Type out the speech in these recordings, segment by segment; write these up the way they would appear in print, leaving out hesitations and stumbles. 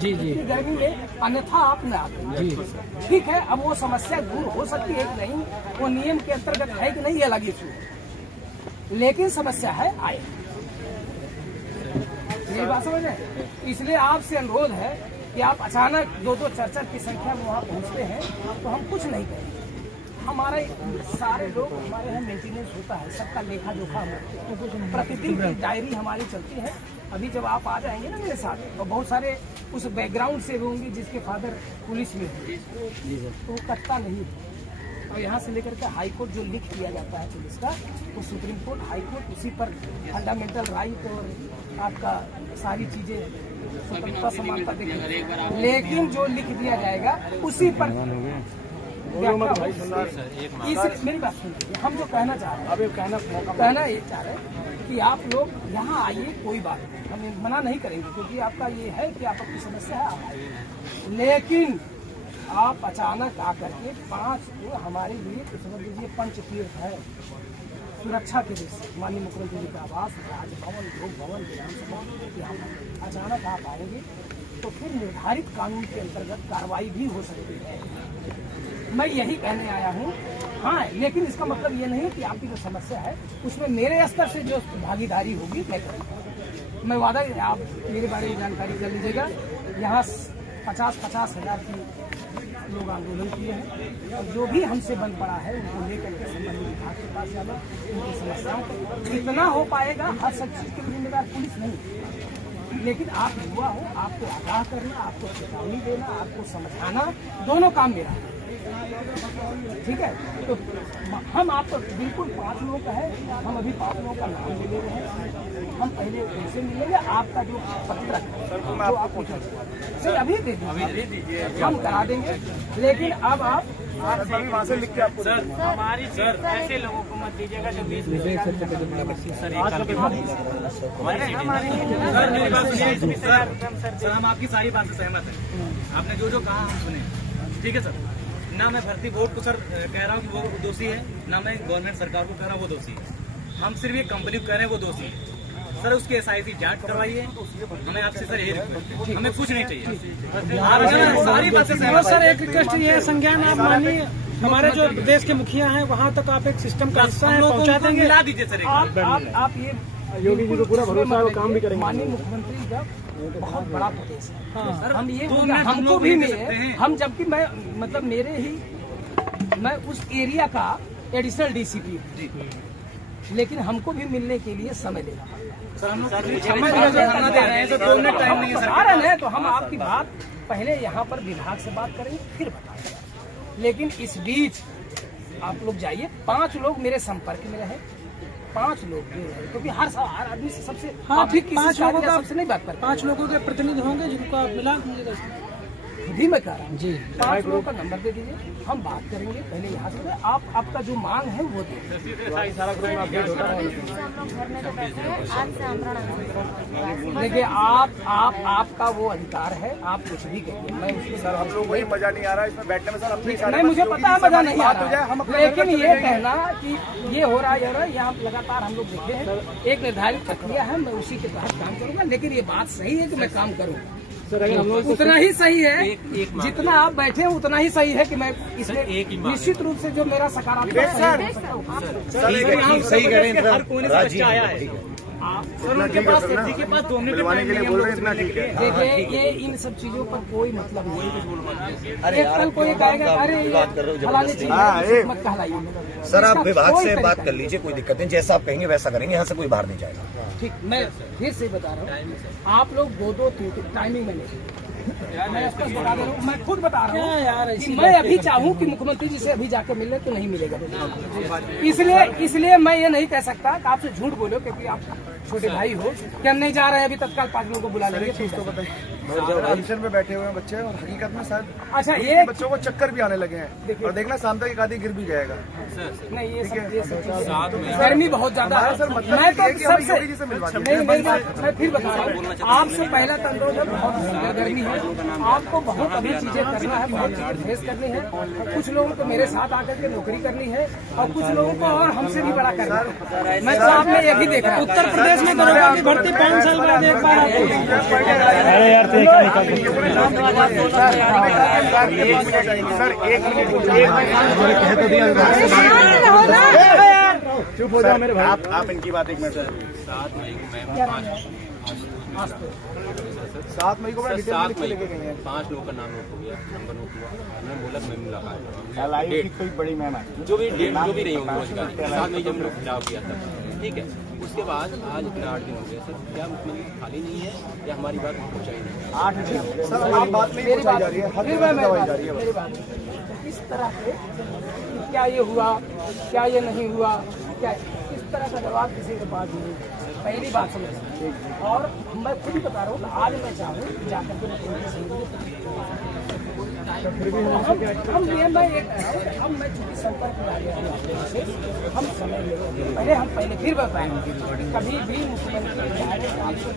जी जी गर्मी में, अन्यथा आप न आते जी। ठीक है, अब वो समस्या दूर हो सकती है कि नहीं, वो नियम के अंतर्गत है कि नहीं, ये अलग इशू है, लेकिन समस्या है आए। यही बात समझ रहे हैं? इसलिए आपसे अनुरोध है कि आप अचानक 2-2 4-4 की संख्या में वहाँ पहुँचते हैं तो हम कुछ नहीं करेंगे। हमारे सारे लोग, हमारे यहाँ मेंटेनेंस होता है, सबका लेखा जोखा है, प्रतिदिन की डायरी हमारी चलती है। अभी जब आप आ जाएंगे ना मेरे साथ, और बहुत सारे उस बैकग्राउंड से होंगे जिसके फादर पुलिस में थे, तो वो कटता नहीं है। और यहाँ से लेकर के हाई कोर्ट जो लिख दिया जाता है पुलिस का, वो सुप्रीम कोर्ट, हाई कोर्ट, उसी पर फंडामेंटल राइट और आपका सारी चीजें स्वतंत्रता समानता देखेंगे। लेकिन जो लिख दिया जाएगा उसी पर मेरी बात सुनिए। हम जो कहना चाह रहे हैं, अब कहना ये चाह रहे हैं कि आप लोग यहाँ आइए, कोई बात नहीं, हम मना नहीं करेंगे, क्योंकि आपका ये है कि आप अपनी समस्या है, आप आइए। लेकिन आप अचानक आकर के 5 हमारे लिए तो समझ लीजिए पंचतीर्थ है सुरक्षा के दृष्टि, माननीय मुख्यमंत्री जी का आवास, राजभवन, लोक भवन, विधानसभा, अचानक आप आएंगे तो फिर निर्धारित कानून के अंतर्गत कार्रवाई भी हो सकती है। मैं यही कहने आया हूँ। हाँ, लेकिन इसका मतलब ये नहीं कि आपकी जो समस्या है उसमें मेरे स्तर से जो भागीदारी होगी मैं करूँगा। मैं वादा, आप मेरे बारे में जानकारी कर लीजिएगा। यहाँ 50-50 हज़ार की लोग आंदोलन किए हैं, और जो भी हमसे बन पड़ा है उनको लेकर के संबंधित विभाग के पास जाना, उनकी समस्याओं को जितना हो पाएगा, हर सब चीज के जिम्मेदार पुलिस नहीं, लेकिन आप युवा हो, आपको आगाह करना, आपको चेतावनी देना, आपको समझाना, दोनों काम मेरा है। ठीक है, तो हम आपको बिल्कुल 5 लोगों का है, हम अभी 5 लोगों का नाम ले रहे हैं। हम पहले उनसे मिलेंगे, आपका जो पत्रक जो आप सर अभी दे दीजिए, हम करा देंगे। लेकिन अब आप वहाँ से लिख के आपको सर, हमारी सर ऐसे लोगों को मत दीजिएगा जो 20 सर, हम आपकी सारी बात से सहमत हैं। आपने जो कहा हम सुने, ठीक है सर। ना मैं भर्ती बोर्ड को सर कह रहा हूँ कि वो दोषी है, ना मैं गवर्नमेंट सरकार को कह रहा हूँ वो दोषी है। हम सिर्फ ये कंपनी को कह रहे हैं वो दोषी है। सर उसकी SIT जांच करवाइए, हमें आपसे सर ये रिक्वेस्ट है, हमें कुछ नहीं चाहिए। आप सारी बातें सर, एक रिक्वेस्ट ये है, संज्ञान आप मानिए, हमारे जो देश के मुखिया हैं वहाँ तक आप एक सिस्टम का हिस्सा है, पहुँचा देंगे, मिला दीजिए सर। आप ये योगी जी को पूरा भरोसा है, वो काम भी करेंगे। माननीय मुख्यमंत्री का बहुत बड़ा प्रदेश है। हाँ, सर हम ये हमको भी मिले, हम जबकि मैं मतलब मेरे ही मैं उस एरिया का एडिशनल DCP हूँ, लेकिन हमको भी मिलने के लिए समय देना है। तो हम आपकी बात पहले यहाँ पर विभाग से बात करेंगे, फिर बताएंगे। लेकिन इस बीच आप लोग जाइए, 5 लोग मेरे संपर्क में रहे, 5 लोग जो है, क्योंकि हर आदमी से सबसे 5 लोगों का सबसे नहीं बात कर, 5 लोगों के प्रतिनिधि होंगे जिनको आप मिला दीजिएगा। भी मैं कह रहा हूँ जी, 5 लोगों का नंबर दे दीजिए, हम बात करेंगे। पहले यहाँ से आप आपका जो मांग है वो देखिए, आपका वो अधिकार है, आप कुछ भी करिए। मैं उसमें सर हम लोग वही मजा नहीं आ रहा है इसमें बैठने में सर, नहीं मुझे पता है मजा नहीं आ रहा है, लेकिन ये कहना कि ये हो रहा है, यहाँ लगातार हम लोग देखे हैं, एक निर्धारित प्रक्रिया है, मैं उसी के तहत काम करूँगा। लेकिन ये बात सही है कि मैं काम करूँ, उतना ही सही है जितना आप बैठे हैं, उतना ही सही है कि मैं इसमें निश्चित रूप से जो मेरा सकारात्मक सही करें आया है। सर उनके पास 2 मिनट देखिए, ये इन सब चीजों पर कोई मतलब नहीं। कल कोई कहेगा अरे फलाने चीज मत कहलाइए। सर आप विभाग से बात कर लीजिए, कोई दिक्कत नहीं, जैसा आप कहेंगे वैसा करेंगे, यहाँ से कोई बाहर नहीं जाएगा। ठीक, मैं फिर से बता रहा हूँ, आप लोग 2-2-3 टाइमिंग में मैं खुद बता रहा हूँ यार, मैं अभी चाहूँ कि मुख्यमंत्री जी से अभी जाकर मिले तो नहीं मिलेगा। इसलिए मैं ये नहीं कह सकता कि आपसे झूठ बोलो, क्योंकि आप छोटे भाई हो कि हम नहीं जा रहे हैं अभी तत्काल 5 लोगों को बुला लेंगे। टेंशन में बैठे हुए हैं बच्चे, और हकीकत में शायद अच्छा ये बच्चों को चक्कर भी आने लगे हैं, और देखना शाम तक एक आदि गिर भी जाएगा। नहीं ये सब गर्मी बहुत ज्यादा है सर, मैं तो सबसे मैं फिर बता रहा हूँ, आपसे पहला अनुरोध है, बहुत गर्मी है, आपको बहुत अभी चीजें करना है, बहुत चीजें फेस करनी है। कुछ लोगों को मेरे साथ आकर के नौकरी करनी है, और कुछ लोगों को और हमसे भी बड़ा करना है। मैं साहब में ये भी देख रहा हूँ, उत्तर प्रदेश में दरोगा की भर्ती 5 साल बाद एक बार चुप हो जाओ मेरे भाई। आप इनकी बात 1 मिनट। 7 मई को मैम 7 मई को मैं डिटेल में लिख के लेके गई हैं। 5 लोगों का नाम नोट हो गया, नंबर नोट हुआ। मैं बोला मैं मुलाकात LIU की कोई बड़ी मैम है जो भी डेट जो भी रही होगी रोजगारी 7 मई जब हम लोग खिलाफ किया था, ठीक है। उसके बाद आज इतना 8 दिन हो गया सर, क्या मतलब खाली नहीं है या हमारी बात पहुँचाई नहीं? 8 दिन सर, हमारी बात नहीं पहुंचाई जा रही है, हर जगह दवाई जा रही है। मेरी बात इस तरह से क्या ये हुआ, क्या ये नहीं हुआ, क्या इस तरह का जवाब किसी के पास नहीं। पहली बात समझ, और मैं खुद ही बता रहा हूँ, आज मैं चाहूँ जाकर के हम मैं चूंकि संपर्क में आ गया हूँ आपके से, हम समय लेंगे। पहले फिर बताएंगे, कभी भी मुख्यमंत्री आपको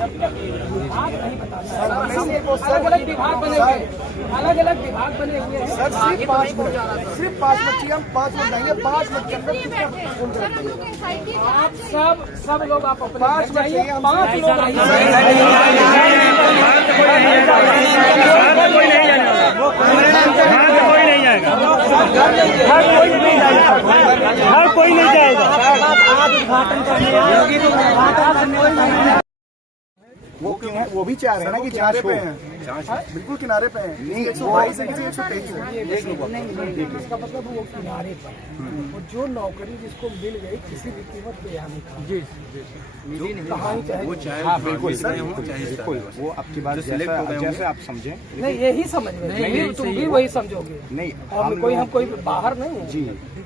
जब तक विभाग नहीं बता, अलग अलग विभाग बने हुए हैं, अलग अलग विभाग बने हुए हैं। सर सिर्फ 5 मिनट चाहिए, हम 5 मिनट देंगे। 5 मिनट के अंदर आप सब लोग आप अपने 5 मिनट चाहिए, 5 लोग आइए। हर कोई नहीं जाएगा। वो क्यों है? वो भी चाह रहे हैं ना कि किनारे पे हैं, बिल्कुल किनारे पे हैं। नहीं 122 है, 123 है। इसका मतलब वो किनारे पर और जो नौकरी जिसको मिल गई किसी भी कीमत पे यहाँ नहीं था। कहानी चाहे वो चाहे, हाँ बिल्कुल सर, बिल्कुल वो आपकी बात जैसे आप समझें। नहीं यही समझ में, तुम भी वही समझोगे। नहीं और हम कोई बाहर नहीं है जी,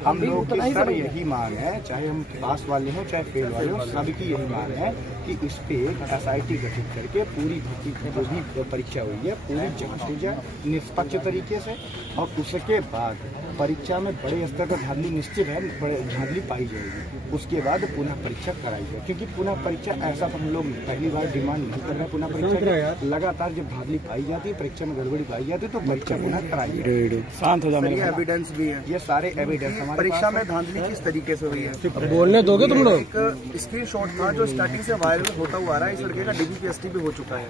हम लोग की उतना ही सर समझ यही मांग है, चाहे हम पास वाले हों चाहे फेल वाले हों, सबकी यही मांग है कि इस पे SIT गठित करके पूरी भर्ती जो भी परीक्षा हुई है पूरी जांच हो जाए निष्पक्ष तरीके से, और उसके बाद परीक्षा में बड़े स्तर पर धांधली निश्चित है, बड़े धांधली पाई जाएगी, उसके बाद पुनः परीक्षा कराई जाए। क्योंकि पुनः परीक्षा ऐसा हम लोग पहली बार डिमांड नहीं कर रहे पुनः परीक्षा की। लगातार जब धांधली पाई जाती है, परीक्षा में गड़बड़ी पाई जाती है, तो परीक्षा पुनः कराई जाए। शांत हो जाओ। ये एविडेंस भी है, ये सारे एविडेंस हमारे परीक्षा में धांधली किस तरीके से हुई है। बोलने दोगे तुम लोग? एक स्क्रीनशॉट था जो स्टार्टिंग से वायरल होता हुआ आ रहा है। इस लड़के का DBPST भी हो चुका है।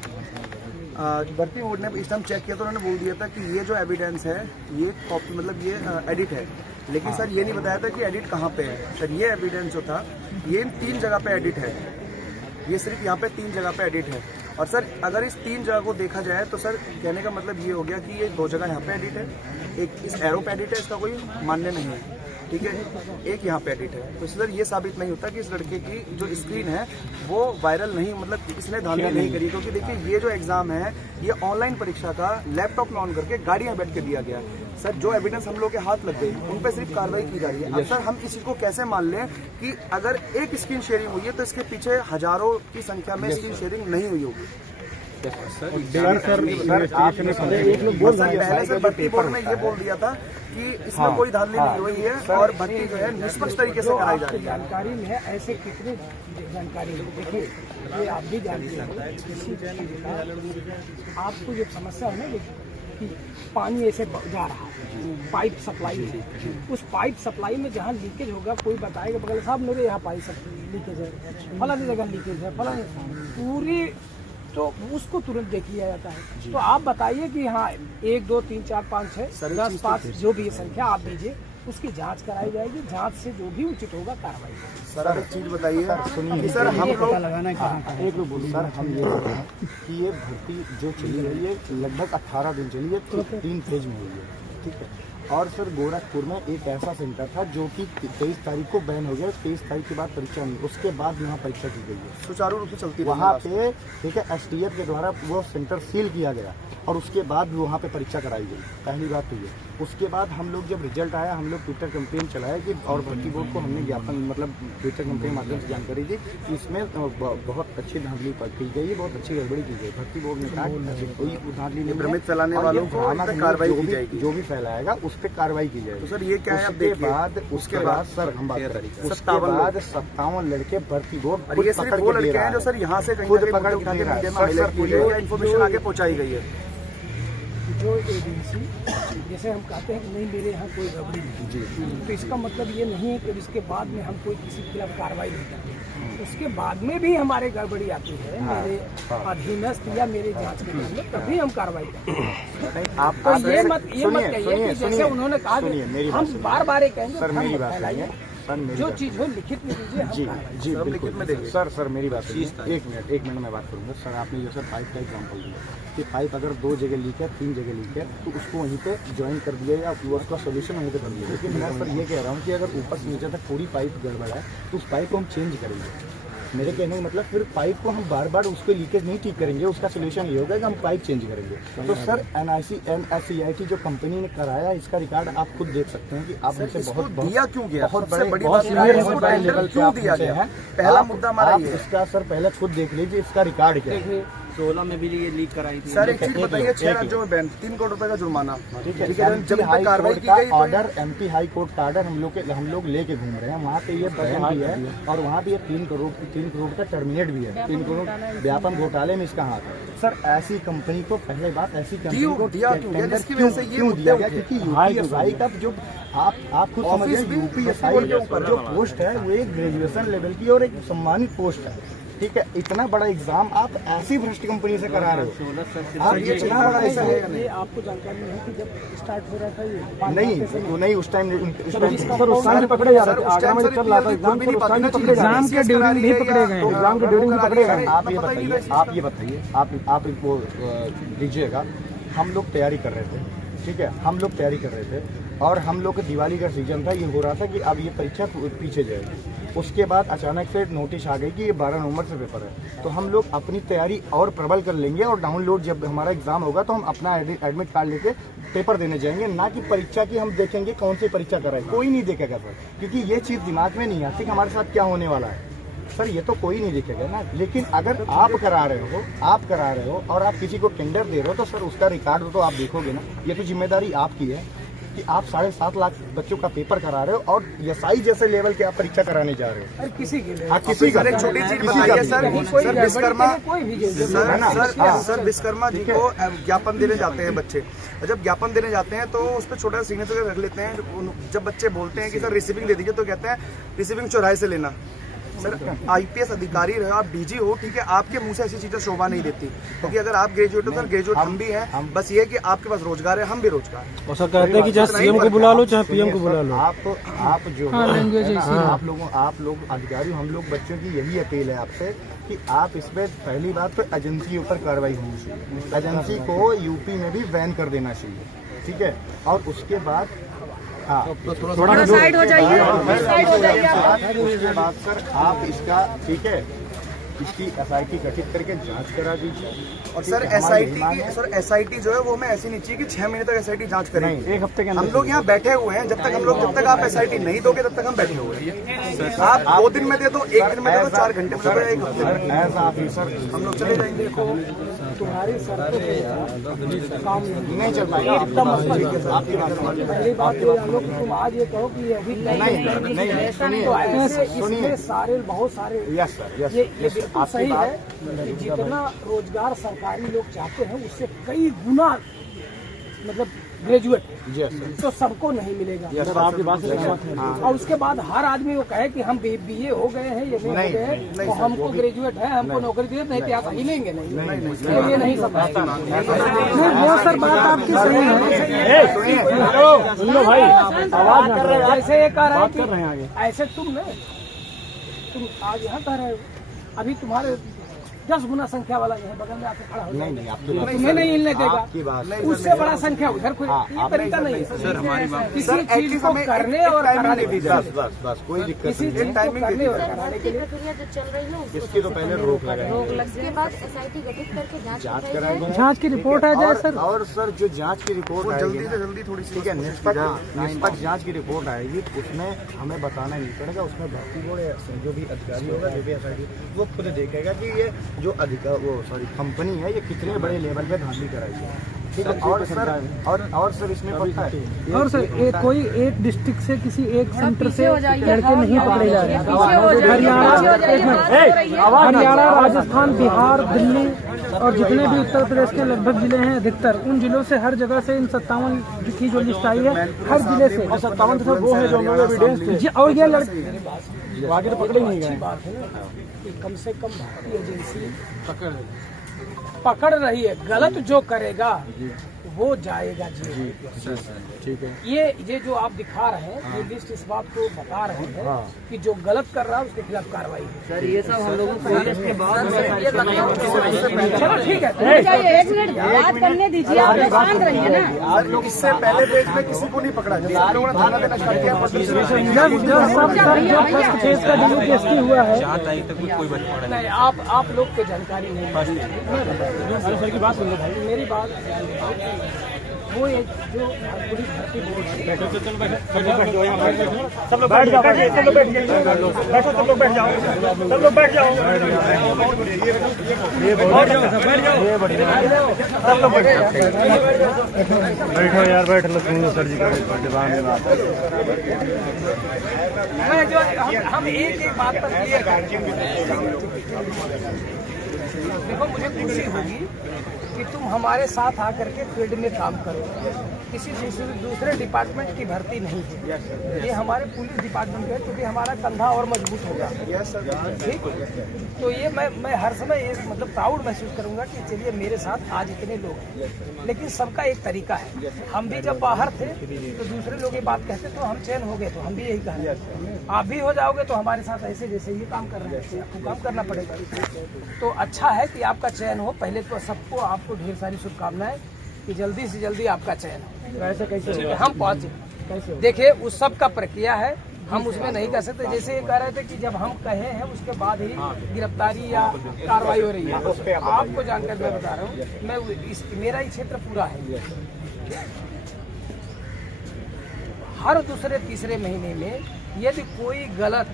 भर्ती बोर्ड ने इस टाइम चेक किया तो उन्होंने बोल दिया था कि ये जो एविडेंस है ये कॉपी मतलब ये एडिट है, लेकिन सर ये नहीं बताया था कि एडिट कहाँ पे है। सर ये एविडेंस जो था ये 3 जगह पे एडिट है, ये सिर्फ यहाँ पे 3 जगह पे एडिट है। और सर अगर इस 3 जगह को देखा जाए तो सर कहने का मतलब ये हो गया कि ये 2 जगह यहाँ पे एडिट है, एक इस एरो पे एडिट है, इसका कोई मान्य नहीं है, ठीक है, एक यहाँ पे एडिट है। तो सर ये साबित नहीं होता कि इस लड़के की जो स्क्रीन है वो वायरल नहीं, मतलब इसने धांधली नहीं करी। क्योंकि देखिए ये जो एग्जाम है ये ऑनलाइन परीक्षा का लैपटॉप में ऑन करके गाड़ी में बैठ के दिया गया। सर जो एविडेंस हम लोग के हाथ लग गई उन पे सिर्फ कार्रवाई की जा रही है। अब सर हम इसी को कैसे मान लें कि अगर एक स्क्रीन शेयरिंग हुई है तो इसके पीछे हजारों की संख्या में स्क्रीन शेयरिंग नहीं हुई होगी। पहले से भर्ती बोर्ड ने ये बोल दिया था कि इसमें कोई धांधली नहीं हुई है और भर्ती जो है निष्पक्ष तरीके से कराई जा रही है। जानकारी में है ऐसे कितने जानकारी है। देखिए ये आप भी जानते हैं, आपको ये समस्या है ना कि पानी ऐसे जा रहा है पाइप सप्लाई है, उस पाइप सप्लाई में जहाँ लीकेज होगा कोई बताएगा बगल साहब मेरे यहाँ पाइप लीकेज है, फलानी जगह लीकेज है, फलानी पूरी, तो उसको तुरंत देख लिया जाता है। तो आप बताइए कि हाँ 1 2 3 4 5 6 10 5 जो भी संख्या आप दीजिए, उसकी जांच कराई जाएगी, जांच से जो भी उचित होगा कार्रवाई। सर एक चीज बताइए, सुनिए सर, हम लोग एक लोग बोलो सर, हम ये कहते हैं कि ये भर्ती जो चली रही है लगभग 18 दिन चली है, 3 फेज में हुई है, ठीक है। और सर गोरखपुर में एक ऐसा सेंटर था जो कि 23 तारीख को बैन हो गया, 23 तारीख के बाद परीक्षा नहीं, उसके बाद यहाँ परीक्षा की गई है सुचारू रूप से चलती है वहाँ पे, ठीक है। STF के द्वारा वो सेंटर सील किया गया और उसके बाद वहाँ पे परीक्षा कराई गई, पहली बात तो ये। उसके बाद हम लोग जब रिजल्ट आया हम लोग ट्विटर कैंपेन चलाया कि, और भर्ती बोर्ड को हमने ज्ञापन मतलब ट्विटर कैंपेन के माध्यम से जानकारी दी कि इसमें बहुत अच्छी धांधली की गई है, बहुत अच्छी गड़बड़ी की गई। भर्ती बोर्ड ने कहा कोई धांधली नहीं, भ्रमित फैलाने वालों को कार्रवाई की जाएगी, जो भी फैलाएगा उस पर कार्रवाई की जाएगी। तो सर ये क्या है, उसके बाद सर हम बात करें, उसके बाद 57 लड़के भर्ती बोर्ड ये सिर्फ वो लड़के हैं जो सर यहाँ से कहीं खुद पकड़ के इन्फॉर्मेशन आगे पहुँचाई गई है। जो एजेंसी जैसे हम कहते हैं कि नहीं मेरे यहाँ कोई गड़बड़ी नहीं, तो इसका मतलब ये नहीं है कि इसके बाद में हम कोई किसी के खिलाफ कार्रवाई नहीं करते। उसके बाद में भी हमारे गड़बड़ी आती है मेरे अधीनस्थ या मेरे जांच के लिए, तभी हम कार्रवाई करते हैं। तो ये मत कहिए कि जैसे उन्होंने कहा कि हम बार बार ये कहेंगे सर मेरी बात फैलाइए, जो चीज हो लिखित में दीजिए। जी जी बिल्कुल सर मेरी बात सुनिए, एक मिनट में बात करूंगा। सर आपने जो सर पाइप का एग्जांपल दिया कि पाइप अगर 2 जगह लीक है 3 जगह लीक है तो उसको वहीं पे ज्वाइन कर दिया या उसका सोल्यूशन वहीं पे कर दिया। लेकिन मैं सर ये कह रहा हूँ कि अगर ऊपर से नीचे तक पूरी पाइप गड़बड़ है तो उस पाइप को हम चेंज करेंगे। मेरे कहने का मतलब फिर पाइप को हम बार बार उसको लीकेज नहीं ठीक करेंगे, उसका सोल्यूशन ये होगा कि हम पाइप चेंज करेंगे। तो सर NICT जो कंपनी ने कराया इसका रिकॉर्ड आप खुद देख सकते हैं कि आप मुझे बहुत दिया क्यों गया, बहुत सबसे बड़ी बहुत बात लेवल पे क्यों आप दिया गया हैं। पहला मुद्दा हमारा ये है। इसका सर पहले खुद देख लीजिए इसका रिकॉर्ड क्या है। 16 में भी ये लीक कराई थी सर एक चीज बताइए, 6 राज्यों में बैन, 3 करोड़ रुपए का जुर्माना, ठीक है। जब तक कार्रवाई की गई ऑर्डर MP हाई कोर्ट का ऑर्डर हम लोग लेके घूम रहे हैं। वहाँ पे ये बैन भी है और वहाँ पे ये 3 करोड़ का टर्मिनेट भी है। 3 करोड़ व्यापम घोटाले में इसका हाथ है। सर ऐसी कंपनी को पहले बात ऐसी कंपनी को दिया क्यों दिया गया? क्योंकि UPSI का जो आप खुद समझिए UPSI जो पोस्ट है वो एक ग्रेजुएशन लेवल की और एक सम्मानित पोस्ट है। ठीक है, इतना बड़ा एग्जाम आप ऐसी भ्रष्ट कंपनी से करा रहे हो। आप ये इतना बड़ा एग्जाम ये आपको जानकारी है कि जब स्टार्ट हो रहा था ये नहीं उस टाइम सर उस टाइम पकड़े जा रहे थे, आगरा में चल रहा था एग्जाम, फिर उस टाइम पकड़े एग्जाम के ड्यूरिंग भी पकड़े गए, एग्जाम के ड्यूरिंग भी पकड़े गए। आप ये बताइए आप वो दीजिएगा। हम लोग तैयारी कर रहे थे, ठीक है, हम लोग तैयारी कर रहे थे और हम लोग का दिवाली का सीजन था। ये हो रहा था कि अब ये परीक्षा पीछे जाएगी। उसके बाद अचानक से नोटिस आ गई कि ये 12 नवंबर से पेपर है। तो हम लोग अपनी तैयारी और प्रबल कर लेंगे और डाउनलोड जब हमारा एग्जाम होगा तो हम अपना एडमिट कार्ड लेके पेपर देने जाएंगे, ना कि परीक्षा की हम देखेंगे कौन सी परीक्षा कराए। कोई नहीं देखेगा सर, क्योंकि ये चीज़ दिमाग में नहीं आती कि हमारे साथ क्या होने वाला है। सर ये तो कोई नहीं देखेगा ना। लेकिन अगर आप करा रहे हो और आप किसी को टेंडर दे रहे हो तो सर उसका रिकॉर्ड तो आप देखोगे ना। ये तो जिम्मेदारी आपकी है कि आप 7.5 लाख बच्चों का पेपर करा रहे हो और SI जैसे लेवल के आप परीक्षा कराने जा रहे हो। किसी के लिए किसी का एक छोटी चीज बताइए सर विश्वकर्मा जी को ज्ञापन देने जाते हैं बच्चे। जब ज्ञापन देने जाते हैं तो उस पर छोटा सिग्नेचर रख लेते हैं। जब बच्चे बोलते हैं कि सर रिसीविंग दे दीजिए तो कहते हैं रिसीविंग चौराहे से लेना। सर IPS अधिकारी रहे, आप DG हो, ठीक है, आपके मुंह से ऐसी चीजें शोभा नहीं देती। क्योंकि अगर आप ग्रेजुएट हो सर, ग्रेजुएट हम भी हैं, बस ये है कि आपके पास रोजगार है, हम भी रोजगार। और सर कहते हैं कि चाहे CM को बुला लो चाहे PM को बुला लो। आप जो आप लोग अधिकारी, हम लोग बच्चों की यही अपील है आपसे कि आप इसमें पहली बात तो एजेंसी ऊपर कार्रवाई होनी चाहिए। एजेंसी को UP में भी बैन कर देना चाहिए, ठीक है। और उसके बाद थोड़ा साइड हो जाइए। उसके बाद सर आप इसका, ठीक है, इसकी SIT गठित करके जांच करा दीजिए। और सर SIT जो है वो हमें ऐसी नहीं चाहिए कि 6 महीने तक SIT जांच करें। 1 हफ्ते के अंदर हम लोग यहाँ बैठे हुए हैं, जब तक आप SIT नहीं दोगे तब तक हम बैठे हुए हैं। आप 2 दिन में दे दो, 1 दिन में दे दो, 4 घंटे में दे दो, 1 हफ्ते में एज ऑफिसर हम लोग चले जाएंगे। तुम्हारी शर्तों पे काम नहीं चल पाएगा। आपकी बात पहली बात ये हम लोग तुम आज ये कहो कि अभी सुनिए सारे बहुत सारे यस सर ये बिल्कुल सही है कि जितना रोजगार सरकारी लोग चाहते हैं उससे कई गुना मतलब ग्रेजुएट तो सबको नहीं मिलेगा। आपकी बात से सहमत है। और उसके बाद हर आदमी को कहे कि हम BA हो गए हैं, ये नहीं हो गए हैं, तो हमको ग्रेजुएट है, हमको नौकरी दे, नहीं तो ही लेंगे नहीं, ये नहीं सब वो सर बात आपकी सही है भाई। आवाज ऐसे ये कह रहे हैं ऐसे तुम आज यहाँ कह रहे हो, अभी तुम्हारे 10 गुना संख्या वाला जो है बगल में आके खड़ा हो जाएगा, तुम्हें नहीं हिलने देगा। उससे बड़ा संख्या उधर कोई ये तरीका नहीं है सर। हमारी बात किसी चीज को करने और कराने के लिए बस कोई दिक्कत किसी चीज को करने और कराने के लिए प्रक्रिया जो चल रही है इसकी तो पहले रोक लगाएंगे। उसके बाद SIT गठित करके जांच कराएंगे, जांच की रिपोर्ट आ जाए सर। और सर जो जांच की रिपोर्ट जल्दी से जल्दी थोड़ी सी, ठीक है, निष्पक्ष जांच की रिपोर्ट आएगी, उसमें हमें बताना नहीं पड़ेगा। उसमें भर्ती बोर्ड जो भी अधिकारी होगा, जो भी SIT, वो खुद देखेगा कि ये जो कंपनी है ये कितने बड़े लेवल पे धांधली कराई है। और सर इसमें पता है और सर कोई एक डिस्ट्रिक्ट से किसी एक सेंटर से लड़के नहीं पकड़े जा रहे हैं। हरियाणा, राजस्थान, बिहार, दिल्ली और जितने भी उत्तर प्रदेश के लगभग जिले हैं, अधिकतर उन जिलों से हर जगह से इन 57 की जो लिस्ट आई है, हर जिले से 57 तो वो है जो एविडेंस थे। और ये लड़के आगे तो पकड़े नहीं गए। बात है ना कि कम से कम भारतीय एजेंसी पकड़ रही है, गलत जो करेगा वो जाएगा जेल। ठीक है। ये जो आप दिखा रहे हैं, ये लिस्ट इस बात को बता रहे हैं कि जो गलत कर रहा है उसके खिलाफ कार्रवाई। सर ये सब हम लोगों को के बाद चलो ठीक है, एक मिनट बात करने दीजिए, आप लोग शांत रहिए ना। आज लोग इससे पहले पेज में किसी को नहीं पकड़ा, जब आप लोगों ने थाना देना स्टार्ट किया हुआ है। नहीं, आप लोग को जानकारी नहीं। सर की बात सुन लो भाई, मेरी बात वो एक जो पुलिस भर्ती बोर्ड है, सब लोग बैठ जाओ, सब लोग बैठ जाओ, बैठो, सब लोग बैठ जाओ, सब लोग बैठ जाओ, बैठो यार, बैठ लो सर जी का जो हम एक बात पर क्लियर करें। देखो, मुझे खुशी होगी कि तुम हमारे साथ आकर के फील्ड में काम करो। किसी दूसरे डिपार्टमेंट की भर्ती नहीं है, ये हमारे पुलिस डिपार्टमेंट है, क्योंकि हमारा कंधा और मजबूत होगा। ठीक, तो ये मैं हर समय ये मतलब प्राउड महसूस करूंगा कि चलिए मेरे साथ आज इतने लोग हैं। लेकिन सबका एक तरीका है। हम भी जब बाहर थे तो दूसरे लोग ये बात कहते तो हम चैन हो गए, तो हम भी यही कह रहे हैं आप भी हो जाओगे तो हमारे साथ ऐसे जैसे ये काम कर रहे हैं, आपको काम करना पड़ेगा। तो अच्छा है कि आपका चयन हो। पहले तो सबको आपको ढेर सारी शुभकामनाएं कि जल्दी से जल्दी आपका चयन हो। वैसे कैसे हम पहुंचे, देखिए उस सब का प्रक्रिया है, हम उसमें नहीं कर सकते। जैसे ये कह रहे थे कि जब हम कहे हैं उसके बाद ही गिरफ्तारी या कार्रवाई हो रही है, आपको जानकर मैं बता रहा हूँ। मैं मेरा ही क्षेत्र पूरा है, हर दूसरे तीसरे महीने में यदि कोई गलत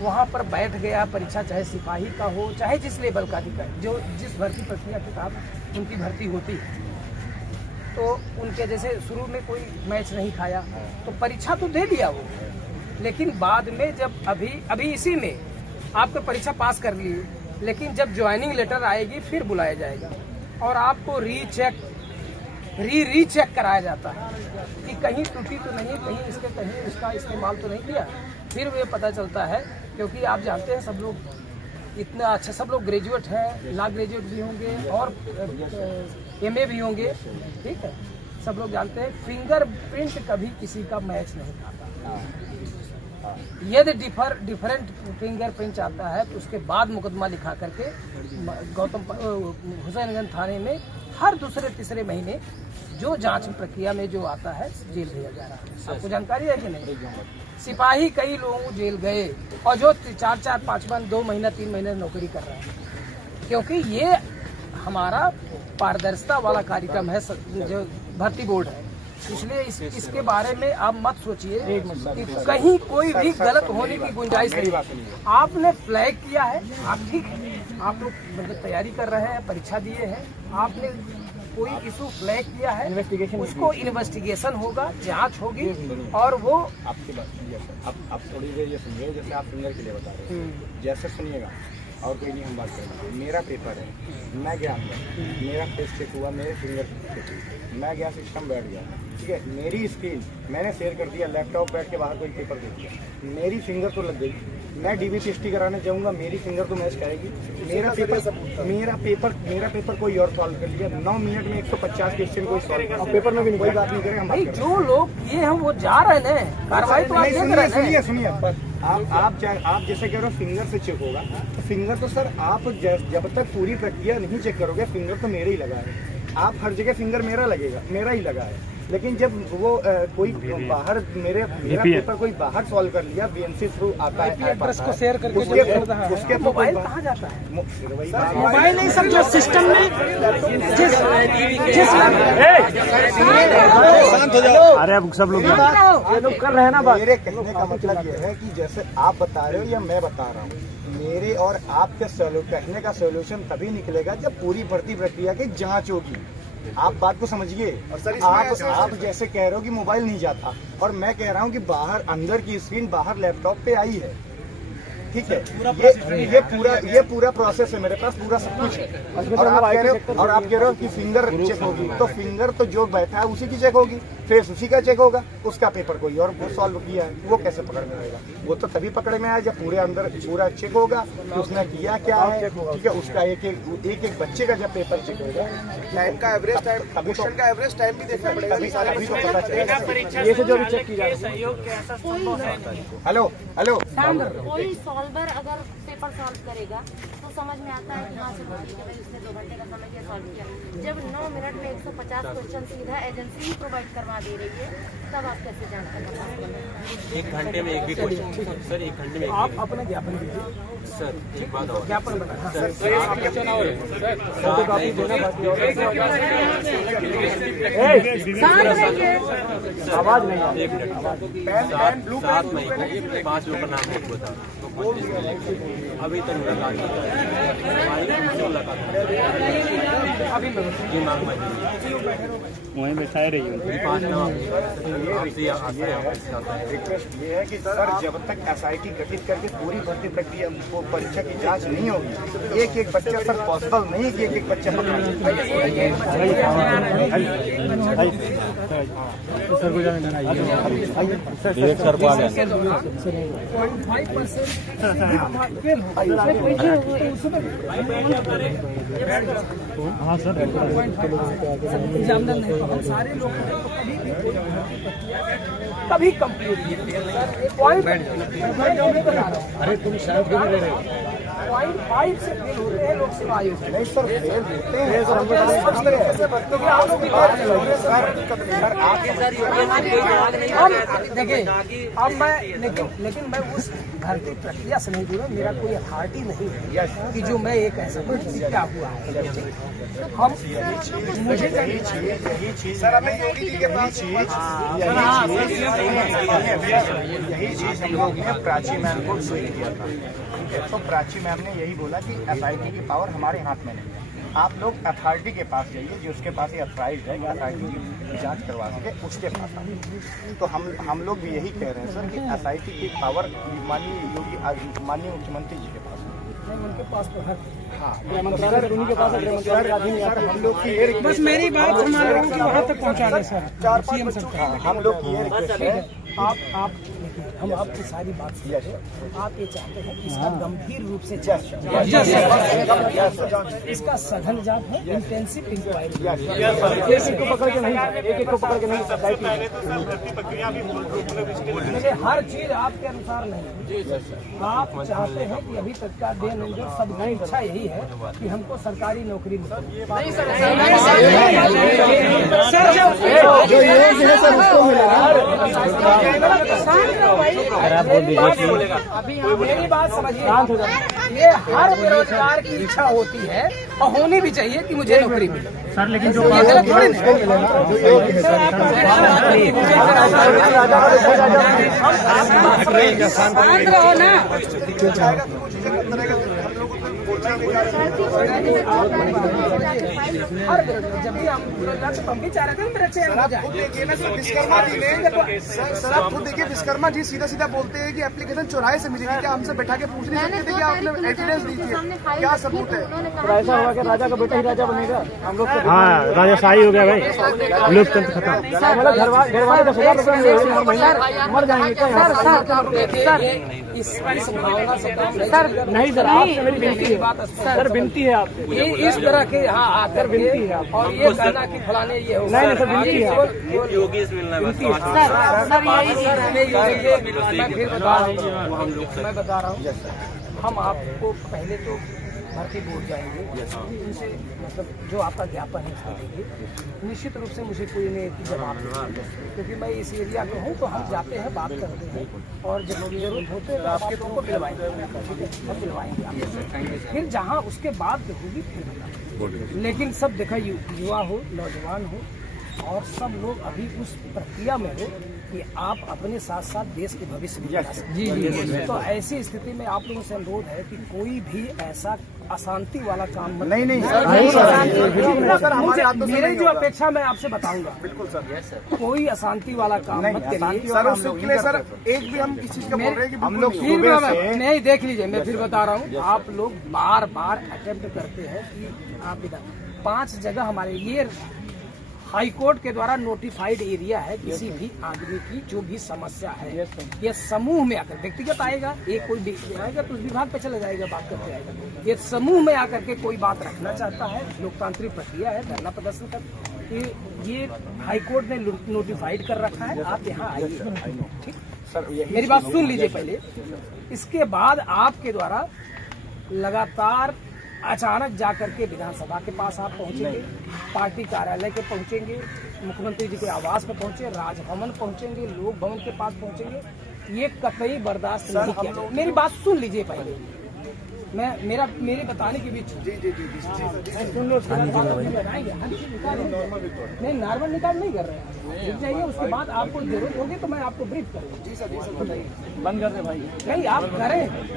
वहाँ पर बैठ गया परीक्षा, चाहे सिपाही का हो चाहे जिस लेवल का अधिकारी, जो जिस भर्ती प्रक्रिया के तहत उनकी भर्ती होती है, तो उनके जैसे शुरू में कोई मैच नहीं खाया तो परीक्षा तो दे दिया वो, लेकिन बाद में जब अभी इसी में आपको परीक्षा पास कर ली, लेकिन जब ज्वाइनिंग लेटर आएगी फिर बुलाया जाएगा और आपको रीचेक कराया जाता है कि कहीं त्रुटि तो नहीं, कहीं इसका इस्तेमाल तो नहीं किया। फिर ये पता चलता है, क्योंकि आप जानते हैं सब लोग इतना अच्छा, सब लोग ग्रेजुएट हैं, लॉ ग्रेजुएट भी होंगे और MA भी होंगे, ठीक है। सब लोग जानते हैं फिंगरप्रिंट कभी किसी का मैच नहीं खाता। यदि डिफरेंट फिंगरप्रिंट आता है तो उसके बाद मुकदमा लिखा करके हुसैनगंज थाने में हर दूसरे तीसरे महीने जो जांच प्रक्रिया में जो आता है जेल भेजा जा रहा है। आपको जानकारी है कि नहीं? सिपाही कई लोग जेल गए और जो 4-4, 5 2 महीना 3 महीने नौकरी कर रहे हैं, क्योंकि ये हमारा पारदर्शिता वाला कार्यक्रम है जो भर्ती बोर्ड है। इसलिए इसके बारे में आप मत सोचिए कि कहीं कोई भी गलत होने की गुंजाइश नहीं। आपने फ्लैग किया है, आप ठीक है, आप लोग मतलब तैयारी कर रहे हैं, परीक्षा दिए हैं, आपने कोई इशू फ्लैग किया है, उसको इन्वेस्टिगेशन होगा, जांच होगी और वो आपकी बात आप थोड़ी देर ये सुनिए, जैसे आप फिंगर के लिए बता रहे हैं, जैसे सुनिएगा और कोई नहीं हम बात करेंगे। मेरा पेपर है, मैं गया अंदर, मेरा फेस चेक हुआ, मेरे फिंगर चेक हुआ, मैं गया, सिस्टम बैठ गया, ठीक है। मेरी स्क्रीन मैंने शेयर कर दिया, लैपटॉप बैठ के बाहर कोई पेपर दे दिया, मेरी फिंगर तो लग गई। मैं DBPST कराने जाऊंगा, मेरी फिंगर तो मैच करेगी। मेरा पेपर कोई और सॉल्व कर लिया, 9 मिनट में 150 क्वेश्चन कोई सॉल्व, पेपर में भी कोई बात नहीं करें। हम भाई जो लोग ये हम वो जा रहे हैं, कार्रवाई तो आप देख रहे हैं। सुनिए आप जैसे कह रहे हो फिंगर से चेक होगा, तो फिंगर तो सर आप जब तक पूरी प्रक्रिया नहीं चेक करोगे, फिंगर तो मेरा ही लगा है। आप हर जगह फिंगर मेरा ही लगा है। लेकिन जब वो कोई बाहर मेरा पेपर कोई बाहर सॉल्व कर लिया, BNC थ्रू आता है, एड्रेस को शेयर करके उसके मोबाइल कहाँ जाता है? मोबाइल नहीं सर, जो सिस्टम में अरे अब सब लोग ये लोग कर रहे हैं ना बात। मेरे कहने का मतलब ये है कि जैसे आप बता रहे हो या मैं बता रहा हूँ, मेरे और आपके कहने का सोल्यूशन तभी निकलेगा जब पूरी भर्ती प्रक्रिया की जांच होगी। आप बात को समझिए। और सर इसमें आप जैसे कह रहे हो कि मोबाइल नहीं जाता, और मैं कह रहा हूँ कि बाहर अंदर की स्क्रीन बाहर लैपटॉप पे आई है, ठीक है। ये पूरा प्रोसेस है, मेरे पास पूरा सब कुछ है। और आप कह रहे हो कि फिंगर चेक होगी, तो फिंगर तो जो बैठा है उसी की चेक होगी, फेस उसी का चेक होगा, उसका पेपर कोई और सॉल्व किया है, वो कैसे पकड़ में आएगा? वो तो तभी पकड़ में आया जब पूरे अंदर पूरा चेक होगा कि उसने किया क्या है, ठीक है। उसका एक बच्चे का जब पेपर चेक होगा, टाइम का एवरेज टाइम, क्वेश्चन का एवरेज टाइम भी देखना पड़ेगा, अभी तो पता चलेगा। ये से जो भी चेक की जा रही है। हेलो कोई सॉल्वर अगर पेपर सॉल्व करेगा तो समझ में आता है कि हाँ चलो ठीक है भाई उसने 2 घंटे का समय दिया सॉल्व किया। जब 9 मिनट में 150 क्वेश्चन सीधा एजेंसी ही प्रोवाइड करवा दे रही है, तब आप कैसे जानते हैं? 1 घंटे में एक भी क्वेश्चन सर, 1 घंटे में आप अपना ज्ञापन दीजिए सर। एक बात और ज्ञापन बना आवाज नहीं आ रही। 7 मई को 5 लोगों का नाम लिख हुआ था, तो अभी तक मुलाकात वहीं बैठा रही हूँ। रिक्वेस्ट ये है कि सर जब तक SIT गठित करके पूरी भर्ती प्रक्रिया को परीक्षा की जांच नहीं होगी, एक बच्चा सर पॉसिबल नहीं है कि एक बच्चा सर को जाने हाँ सर एग्जामिनर नहीं, तो हम सारे लोग कभी कंप्लीट अरे तुम शायद भी नहीं रहे हो। 0.5 से फेल होते हैं लोक सेवा आयोग। नहीं सर, फेल होते हैं सर, देखिए अब मैं लेकिन मैं उस भर्ती प्रक्रिया से नहीं जुड़ा, मेरा कोई अथॉरिटी नहीं है कि जो मैं ये कह सकूं क्या हुआ है। हम मुझे यही चीज हम लोग ने प्राची मैम को ट्वीट किया था, ठीक है। तो प्राची मैम ने यही बोला कि SIT की पावर हमारे हाथ में नहीं है, आप लोग अथॉरिटी के पास जाइए, जो उसके पास ये अथॉराइज्ड है कि अथॉरिटी की जांच करवा सके, उसके पास आइए। तो हम लोग भी यही कह रहे हैं सर कि SIT की पावर माननीय मुख्यमंत्री जी के पास है। उनके पास तो है। हाँ, उन्हीं के पास सर हम लोग की बस मेरी बात समझ रहा हूँ कि वहाँ तक पहुँचा दें सर। 4-5 बच्चों हम लोग की ये रिक्वेस्ट है। आप हम आपकी सारी बात समझ रहे हैं। आप ये चाहते हैं कि इसका गंभीर रूप से इसका सघन जांच है, इंटेंसिव इंक्वायरी। एक को पकड़ के नहीं, एक को पकड़ के नहीं, मुझे हर चीज आपके अनुसार नहीं। आप चाहते हैं कि अभी तक का दिन सबकी इच्छा यही है कि हमको सरकारी नौकरी मिले। मेरी बात समझिए, ये हर बेरोजगार की इच्छा होती है और होनी भी चाहिए कि मुझे नौकरी मिले सर। लेकिन जो ये गलत थोड़ी नहीं। शांत रहो ना। जब भी हम भी चाह रहे थे मेरे चैन हो जाए। सर आप खुद देखिए, विश्वकर्मा जी सीधा बोलते हैं कि एप्लीकेशन चौराहे से मिली थी, क्या हमसे बैठा के पूछ नहीं सकते थे कि आपने एविडेंस दी थी? क्या सबूत है? तो ऐसा होगा कि राजा का बेटा ही राजा बनेगा। हम लोग हाँ, राजा शाही हो गया भाई, लोकतंत्र खत्म। मतलब घरवाले 10,000 रुपये मर जाएंगे क्या? इस भावना से सर नहीं सर, आपसे मेरी विनती है सर, विनती है आपसे। ये इस तरह के हाँ आकर विनती है और ये कहना कि फलाने ये हो नहीं सर, विनती है। योगेश मिलना है मैं बता रहा हूँ। हम आपको पहले तो भर्ती बोर्ड जाएंगे, उनसे मतलब जो आपका ज्ञापन है उसको देंगे। निश्चित रूप से मुझे कोई नहीं जवाब देगा, क्योंकि मैं इस एरिया में हूँ। तो हम जाते हैं, बात करते हैं और जब जरूरत होते हैं तो आप लोगों को मिलवाएंगे, ठीक है, हम मिलवाएंगे। फिर जहाँ उसके बाद होगी फिर बताएंगे। लेकिन सब देखा, युवा हो, नौजवान हो और सब लोग अभी उस प्रक्रिया में हो कि आप अपने साथ साथ देश के भविष्य भी बना सकते। तो ऐसी स्थिति में आप लोगों से अनुरोध है कि कोई भी ऐसा अशांति वाला काम मत नहीं मेरी जो अपेक्षा मैं आपसे बताऊंगा, बिल्कुल सर, कोई अशांति वाला काम मत करिए। सर उसके लिए सर एक भी हम इस चीज का बोल रहे हैं कि हम लोग फिर नहीं, देख लीजिए, मैं फिर बता रहा हूँ, आप लोग बार बार अटेम्प्ट करते हैं कि आप इधर 5 जगह हमारे ये हाई कोर्ट के द्वारा नोटिफाइड एरिया है। किसी भी आदमी की जो भी समस्या है ये समूह में आकर, व्यक्तिगत आएगा, एक कोई व्यक्ति आएगा तो उस विभाग पे चला जाएगा, बात करते आएगा। ये समूह में आकर के कोई बात रखना चाहता है, लोकतांत्रिक प्रक्रिया है, धरना प्रदर्शन कर, ये हाई कोर्ट ने नोटिफाइड कर रखा है, आप यहाँ आइए। ठीक सर, मेरी बात सुन लीजिए पहले। इसके बाद आपके द्वारा लगातार अचानक जाकर के विधानसभा के पास आप पहुंचेंगे, पार्टी कार्यालय के पहुंचेंगे, मुख्यमंत्री जी के आवास पे पहुंचे, राजभवन पहुंचेंगे, लोक भवन के पास पहुंचेंगे, ये कतई बर्दाश्त नहीं किया जाए। मेरी बात सुन लीजिए पहले, मेरे बताने के बीच सुन लो, नहीं नॉर्मल निकाल नहीं कर रहे हैं, चाहिए उसके बाद आपको जरूरत होगी तो मैं आपको ब्रीफ करूँगा। जी सर, बंद कर दे भाई, नहीं आप करें।